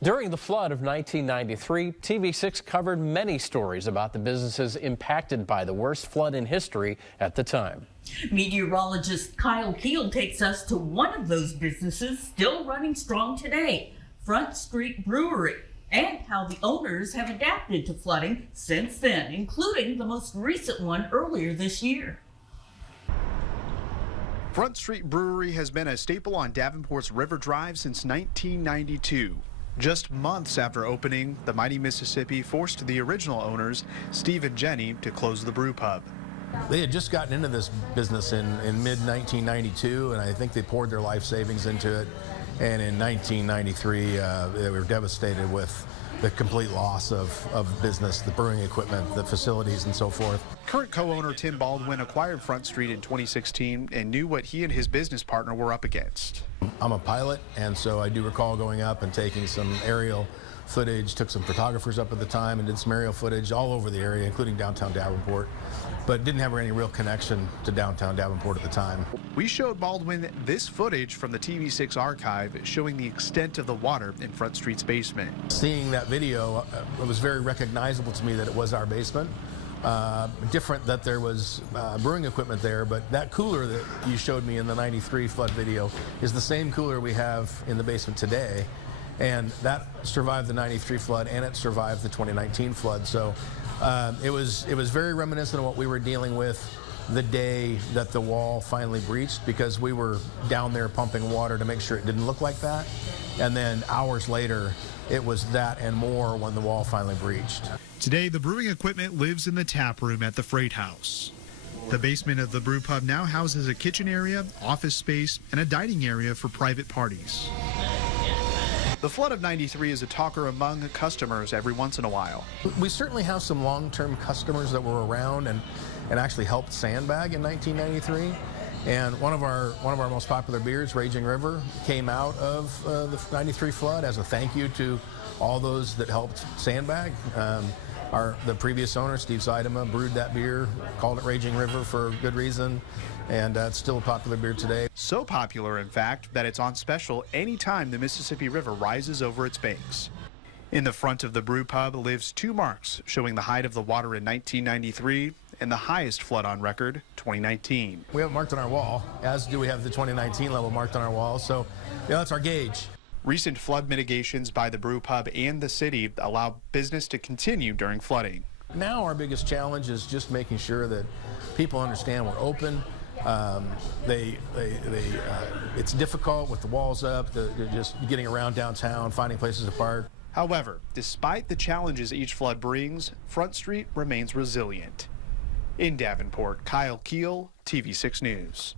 During the flood of 1993, TV6 covered many stories about the businesses impacted by the worst flood in history at the time. Meteorologist Kyle Keel takes us to one of those businesses still running strong today, Front Street Brewery, and how the owners have adapted to flooding since then, including the most recent one earlier this year. Front Street Brewery has been a staple on Davenport's River Drive since 1992. Just months after opening, the mighty Mississippi forced the original owners, Steve and Jenny, to close the brew pub. They had just gotten into this business in mid-1992, and I think they poured their life savings into it. And in 1993, they were devastated with the complete loss of business, the brewing equipment, the facilities, and so forth. Current co-owner Tim Baldwin acquired Front Street in 2016 and knew what he and his business partner were up against. I'm a pilot, and so I do recall going up and taking some aerial footage, took some photographers up at the time and did some aerial footage all over the area, including downtown Davenport, but didn't have any real connection to downtown Davenport at the time. We showed Baldwin this footage from the TV6 archive showing the extent of the water in Front Street's basement. Seeing that video, it was very recognizable to me that it was our basement. Different that there was brewing equipment there, but that cooler that you showed me in the 93 flood video is the same cooler we have in the basement today. And that survived the 93 flood, and it survived the 2019 flood. So it was very reminiscent of what we were dealing with the day that the wall finally breached, because we were down there pumping water to make sure it didn't look like that. And then hours later, it was that and more when the wall finally breached. Today, the brewing equipment lives in the tap room at the Freight House. The basement of the brew pub now houses a kitchen area, office space, and a dining area for private parties. The flood of 93 is a talker among customers every once in a while. We certainly have some long-term customers that were around and actually helped sandbag in 1993. And one of our most popular beers, Raging River, came out of the 93 flood as a thank you to all those that helped sandbag. The previous owner, Steve Seidema, brewed that beer, called it Raging River for good reason, and it's still a popular beer today. So popular, in fact, that it's on special anytime the Mississippi River rises over its banks. In the front of the brew pub lives two marks showing the height of the water in 1993 and the highest flood on record, 2019. We have it marked on our wall, as do we have the 2019 level marked on our wall, so yeah, that's our gauge. Recent flood mitigations by the brew pub and the city allow business to continue during flooding. Now our biggest challenge is just making sure that people understand we're open. It's difficult with the walls up, just getting around downtown, finding places to park. However, despite the challenges each flood brings, Front Street remains resilient. In Davenport, Kyle Keel, TV6 News.